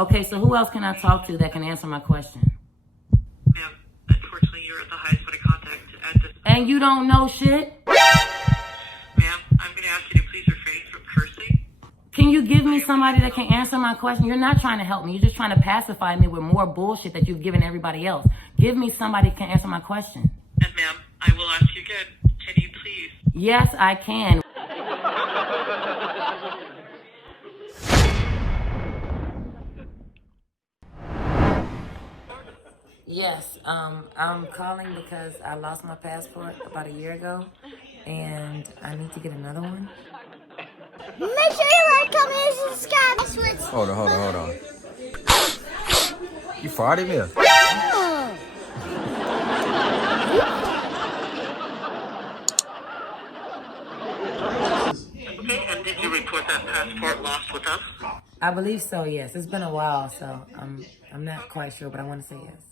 Okay, so who else can I talk to that can answer my question? Ma'am, unfortunately, you're the highest point of contact at this. And you don't know shit? Ma'am, I'm going to ask you to please refrain from cursing. Can you give me somebody that can answer my question? You're not trying to help me. You're just trying to pacify me with more bullshit that you've given everybody else. Give me somebody that can answer my question. And ma'am, I will ask you again. Can you please? Yes, I can. Yes, I'm calling because I lost my passport about a year ago, and I need to get another one. Make sure you like, comment, and subscribe. Hold on. You farted here? Okay, and did you report that passport lost with us? I believe so. Yes, it's been a while, so I'm not quite sure, but I want to say yes.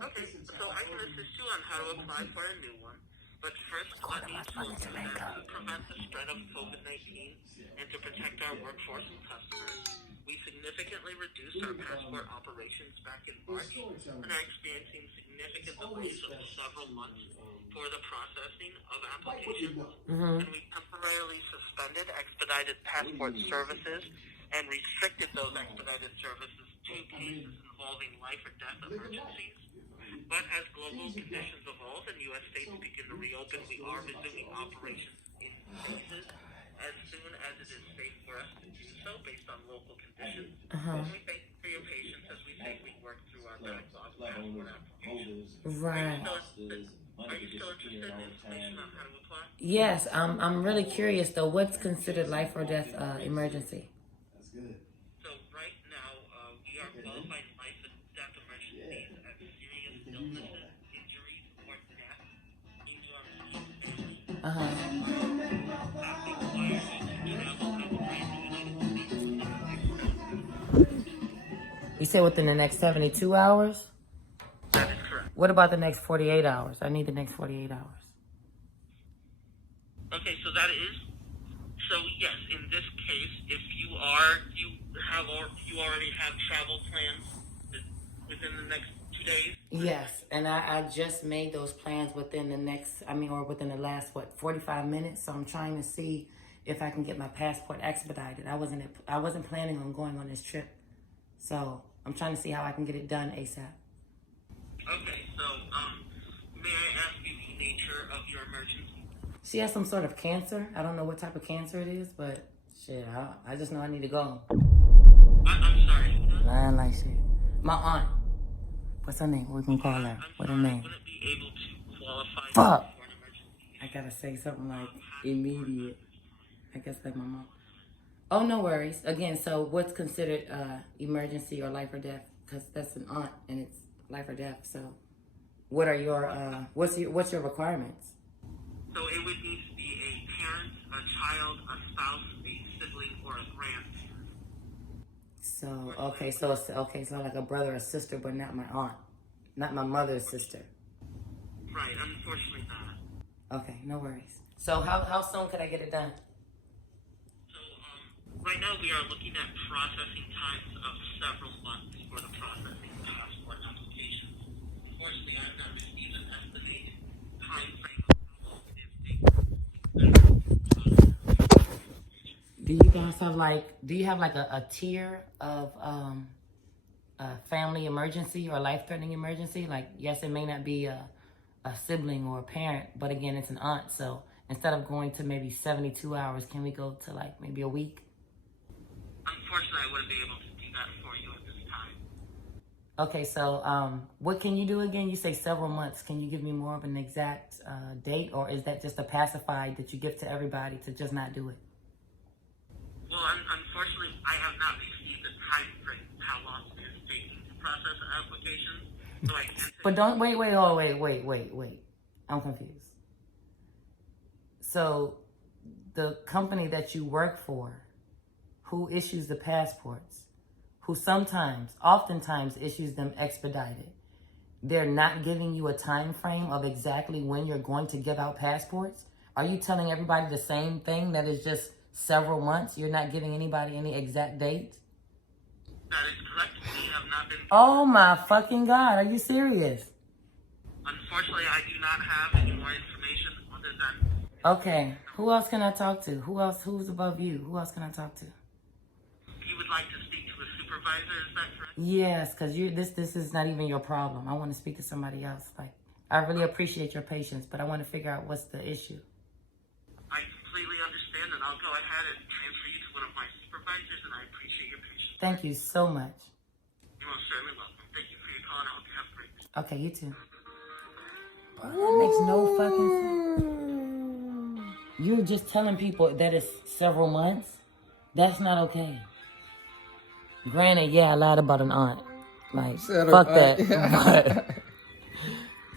Okay, so I can assist you on how to apply for a new one. But first, let me tell you that to prevent the spread of COVID-19 and to protect our workforce and customers, we significantly reduced our passport operations back in March and are experiencing significant delays of several months for the processing of applications. And we temporarily suspended expedited passport services and restricted those expedited services to cases involving life or death emergencies. But as global conditions evolve and U.S. states begin to reopen, we are resuming operations in cases as soon as it is safe for us to do so based on local conditions. And we thank you for your patience as we safely work through our backlog of passport applications. Right. Are you still interested in information on how to apply? Yes, I'm really curious though. What's considered life or death emergency? So right now, we are qualifying life and death emergencies as serious illnesses, injuries, or death in your immediate family. That requires you to travel outside the United States. You said within the next 72 hours? That is correct. What about the next 48 hours? I need the next 48 hours. Okay, so that is. So yes, in this case, if you already have travel plans within the next 2 days. Yes, and I just made those plans within the within the last, 45 minutes. So I'm trying to see if I can get my passport expedited. I wasn't planning on going on this trip. So I'm trying to see how I can get it done ASAP. Okay, so may I ask you the nature of your emergency? She has some sort of cancer. I don't know what type of cancer it is, but shit, I just know I need to go. I'm sorry. Lying like shit. My aunt. What's her name? What we can call her? What's her name? Wouldn't be able to qualify Fuck. for an emergency. I gotta say something like immediate. I guess like my mom. Oh, no worries. Again, so what's considered emergency or life or death? Because that's an aunt and it's life or death. So what are your what's your requirements? So it would need to be a parent, a child, a spouse, a sibling, or a grandparent. So like a brother or sister, but not my aunt, not my mother's sister. Right, unfortunately not. Okay, no worries. So how soon could I get it done? So right now we are looking at processing times of several months for the processing of passport applications. Unfortunately, I have not received an estimated time frame of how long it is taking Do you guys have a tier of a family emergency or life-threatening emergency? Like, yes, it may not be a sibling or a parent, but again, it's an aunt. So instead of going to maybe 72 hours, can we go to like maybe a week? Unfortunately, I wouldn't be able to do that for you at this time. Okay, so what can you do again? You say several months. Can you give me more of an exact date, or is that just a pacified that you give to everybody to just not do it? Well, unfortunately, I have not received a time frame how long it is taking to process the application. So I can't. But don't wait. I'm confused. So the company that you work for, who issues the passports, who oftentimes issues them expedited, they're not giving you a time frame of exactly when you're going to give out passports? Are you telling everybody the same thing, that is just several months? You're not giving anybody any exact date? That is correct. have not been. Oh my fucking God, are you serious? Unfortunately, I do not have any more information other than. Okay, who else can I talk to? Who's above you? Who else can I talk to? You would like to speak to a supervisor, is that correct? Yes, because this is not even your problem. I want to speak to somebody else. Like, I really appreciate your patience, but I want to figure out what's the issue. I completely understand, and I'll go ahead and transfer you to one of my supervisors, and I appreciate your patience. Thank you so much. You're most certainly welcome. Thank you for your call, and I hope you have a great day. Okay, you too. That makes no fucking sense. You're just telling people that it's several months? That's not okay. Granted, yeah, I lied about an aunt. Like, fuck that. But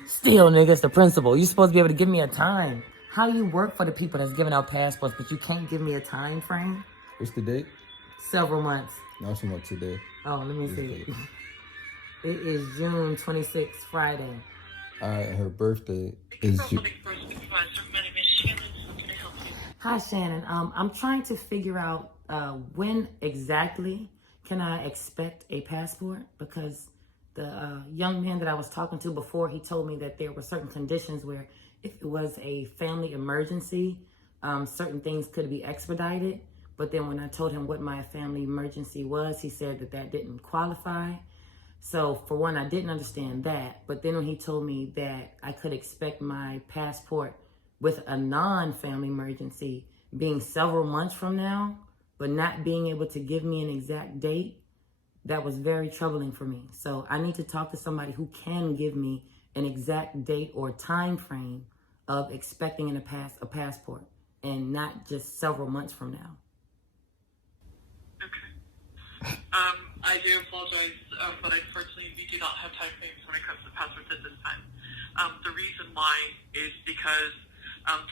still, nigga, it's the principle. You're supposed to be able to give me a time. How you work for the people that's giving out passports, but you can't give me a time frame? What's the date? Several months. No, I'm talking about today. Oh, let me see. It is June 26th, Friday. Alright, her birthday is June. My name is Shannon. How can I help you? Hi, Shannon. I'm trying to figure out when exactly can I expect a passport, because the young man that I was talking to before, he told me that there were certain conditions where if it was a family emergency, certain things could be expedited. But then when I told him what my family emergency was, he said that that didn't qualify. So for one, I didn't understand that. But then when he told me that I could expect my passport with a non-family emergency being several months from now, but not being able to give me an exact date, that was very troubling for me. So I need to talk to somebody who can give me an exact date or time frame of expecting a passport, and not just several months from now. Okay. I do apologize, but unfortunately we do not have time frames when it comes to passports at this time. The reason why is because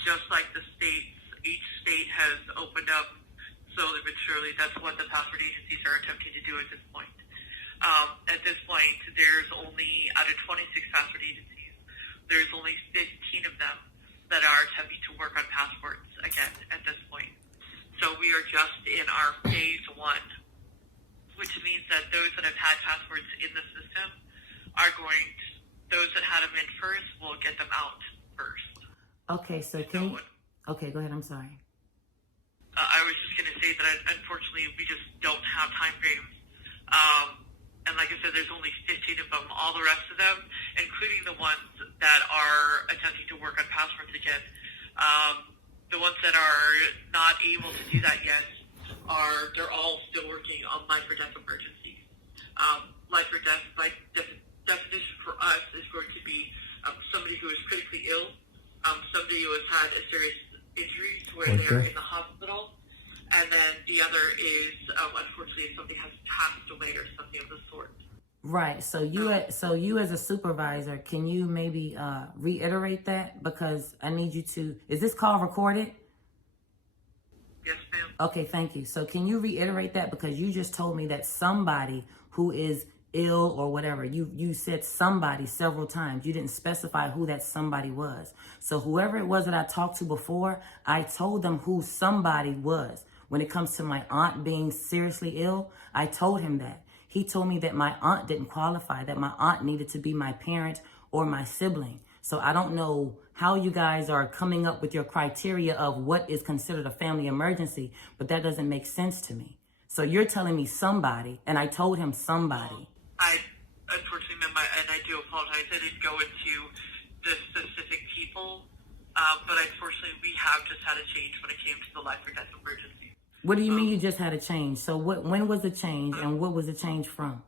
just like the states, each state has opened up slowly but surely. That's what the passport agencies are attempting to do at this point. At this point, there's only, out of 26 passport agencies, there's only 15 of them that are attempting to work on passports again at this point. So we are just in our phase one, which means that those that have had passports in the system are those that had them in first will get them out first. Okay, so can you, okay, go ahead, I'm sorry. I was just going to say that unfortunately we just don't have time frames. And like I said, there's only 15 of them. All the rest of them, including the ones that are attempting to work on passports again, the ones that are not able to do that yet, they're all still working on life or death emergencies. Life or death, by definition for us, is going to be somebody who is critically ill, somebody who has had a serious injury to where they're in the hospital, and then the other is, unfortunately, if somebody has passed away or something of the sort. Right. So you as a supervisor, can you maybe reiterate that? Because I need you to. Is this call recorded? Yes, ma'am. Okay, thank you. So can you reiterate that? Because you just told me that somebody who is ill or whatever, you said somebody several times. You didn't specify who that somebody was. So whoever it was that I talked to before, I told them who somebody was. When it comes to my aunt being seriously ill, I told him that. He told me that my aunt didn't qualify, that my aunt needed to be my parent or my sibling. So I don't know how you guys are coming up with your criteria of what is considered a family emergency, but that doesn't make sense to me. So you're telling me somebody, and I told him somebody. I unfortunately, ma'am, and I do apologize. I didn't go into the specific people, but unfortunately, we have just had a change when it came to the life or death emergency. What do you mean you just had a change? So when was the change, and what was the change from?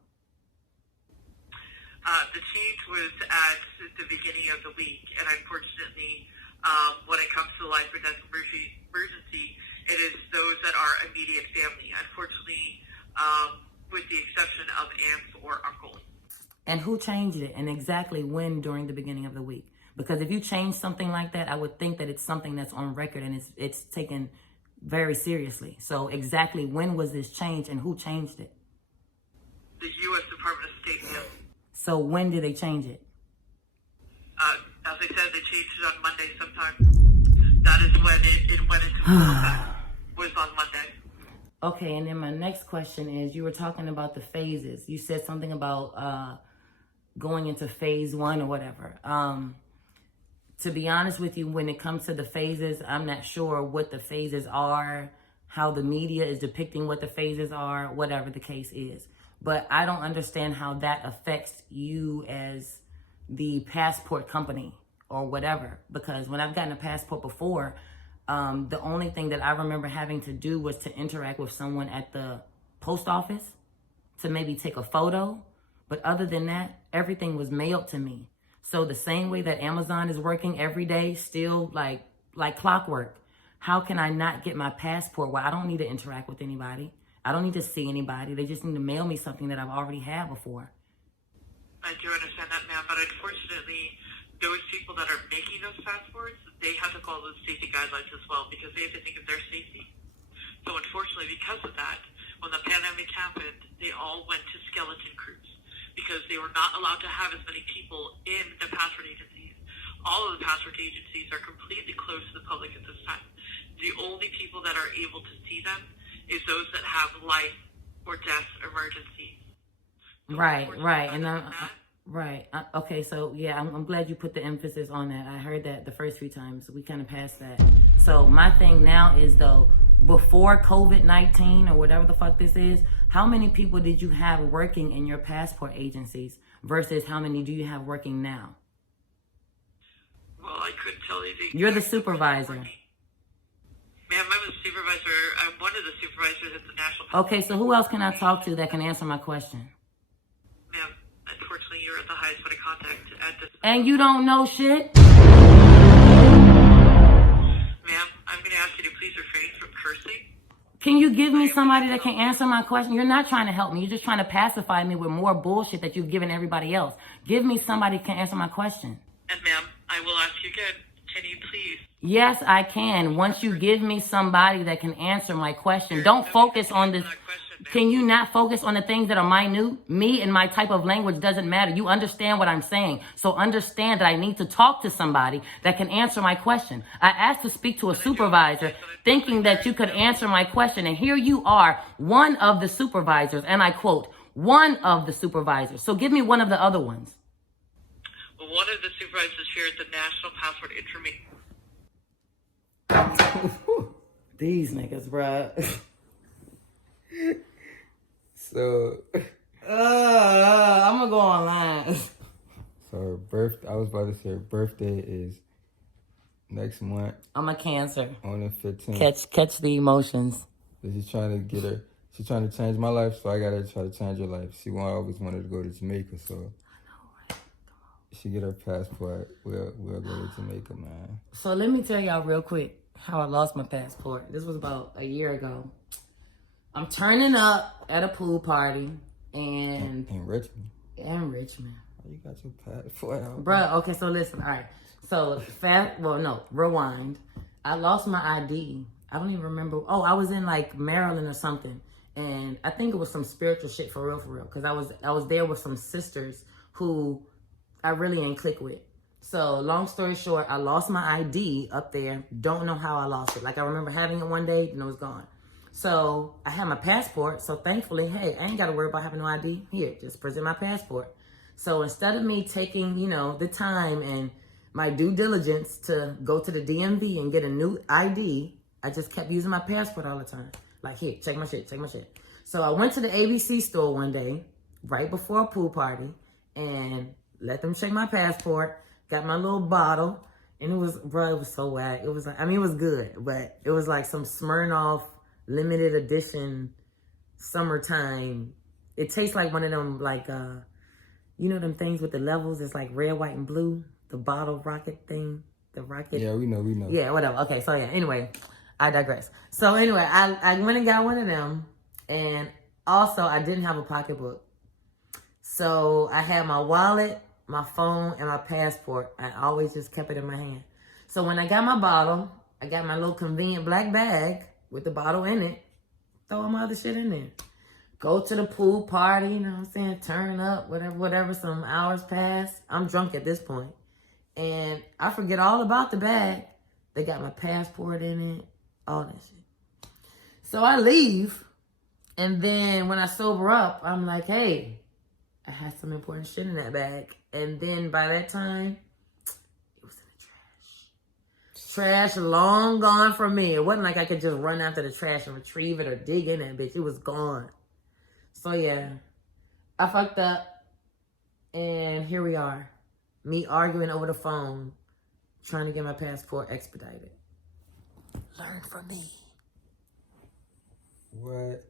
The change was at the beginning of the week, and unfortunately, when it comes to the life or death emergency, it is those that are immediate family. Unfortunately, with the exception of aunts or uncles. And who changed it, and exactly when during the beginning of the week? Because if you change something like that, I would think that it's something that's on record and it's taken very seriously. So exactly when was this change, and who changed it? The U.S. Department of State. So when did they change it? As I said, they changed it on Monday sometime. That is when it went into full effect. Was on Monday. Okay. Okay, and then my next question is, you were talking about the phases. You said something about going into phase 1 or whatever. To be honest with you, when it comes to the phases, I'm not sure what the phases are, how the media is depicting what the phases are, whatever the case is. But I don't understand how that affects you as the passport company or whatever. Because when I've gotten a passport before, the only thing that I remember having to do was to interact with someone at the post office to maybe take a photo. But other than that, everything was mailed to me. So the same way that Amazon is working every day, still like clockwork, how can I not get my passport where I don't need to interact with anybody? I don't need to see anybody. They just need to mail me something that I've already had before. I do understand that, ma'am, but unfortunately, those people that are making those passports, they have to follow the safety guidelines as well because they have to think of their safety. So unfortunately, because of that, when the pandemic happened, they all went to skeleton crews because they were not allowed to have as many people in the passport agencies. All of the passport agencies are completely closed to the public at this time. The only people that are able to see them is those that have life or death emergencies. So Right. unfortunately, And other than that, right. Okay, so yeah, I'm glad you put the emphasis on that. I heard that the first few times. We kind of passed that. So my thing now is, though, before COVID-19 or whatever the fuck this is, how many people did you have working in your passport agencies versus how many do you have working now? well, I couldn't tell you the You're the exact number supervisor. working. Ma'am, I'm a supervisor. I'm one of the supervisors at the National Passport. Okay, so who else can I talk to that can answer my question? Ma'am, unfortunately, you're at the highest point of contact at this. And you don't know shit? Ma'am, I'm going to ask you to please refrain from cursing. Can you give me somebody that can answer my question? You're not trying to help me. You're just trying to pacify me with more bullshit that you've given everybody else. Give me somebody that can answer my question. And ma'am, I will ask you again. Can you please? Yes, I can. Once you give me somebody that can answer my question, don't focus on this. Can you not focus on the things that are minute? Me and my type of language doesn't matter. You understand what I'm saying. So understand that I need to talk to somebody that can answer my question. I asked to speak to a supervisor thinking that you could answer my question. And here you are, one of the supervisors. And I quote, one of the supervisors. So give me one of the other ones. Well, one of the supervisors here at the National Passport Information. These niggas, bruh. So, I'm gonna go online. so her I was about to say her birthday is next month I'm a Cancer. on the 15th. Catch the emotions. She's trying to get her. She's trying to change my life, so I gotta try to change her life. Always wanted to go to Jamaica, so she get her passport. We'll go to Jamaica, man. So let me tell y'all real quick how I lost my passport. This was about a year ago. I'm turning up at a pool party and In Richmond. in Richmond. Oh, you got your passport out, Bruh, okay, so listen, all right. So rewind. I lost my ID. I don't even remember. Oh, I was in like Maryland or something. And I think it was some spiritual shit for real. Cause I was there with some sisters who I really ain't click with. So long story short, I lost my ID up there. Don't know how I lost it. Like I remember having it one day and it was gone. So I had my passport. So thankfully, hey, I ain't got to worry about having no ID. Here, just present my passport. So instead of me taking, the time and my due diligence to go to the DMV and get a new ID, I just kept using my passport all the time. Like, here, check my shit. So I went to the ABC store one day, right before a pool party, and let them check my passport, got my little bottle, and it was so whack. It was it was good, but it was like some Smirnoff limited edition summertime. It tastes like one of them, like, them things with the levels. It's like red, white, and blue. The bottle rocket thing. The rocket. Yeah, we know. Yeah, whatever. Okay, so yeah, anyway, I digress. So anyway, I went and got one of them. And also, I didn't have a pocketbook. So I had my wallet, my phone, and my passport. I always just kept it in my hand. So when I got my bottle, I got my little convenient black bag with the bottle in it. Throw all my other shit in there. Go to the pool party, you know what I'm saying? Turn up, whatever. Some hours pass. I'm drunk at this point. And I forget all about the bag. They got my passport in it, all that shit. So I leave, And then when I sober up, I'm like, hey, I had some important shit in that bag. And then by that time, it was in the trash. Trash long gone from me. It wasn't like I could just run after the trash and retrieve it or dig in that bitch. It was gone. So yeah, I fucked up. And here we are. Me arguing over the phone, trying to get my passport expedited. Learn from me. What?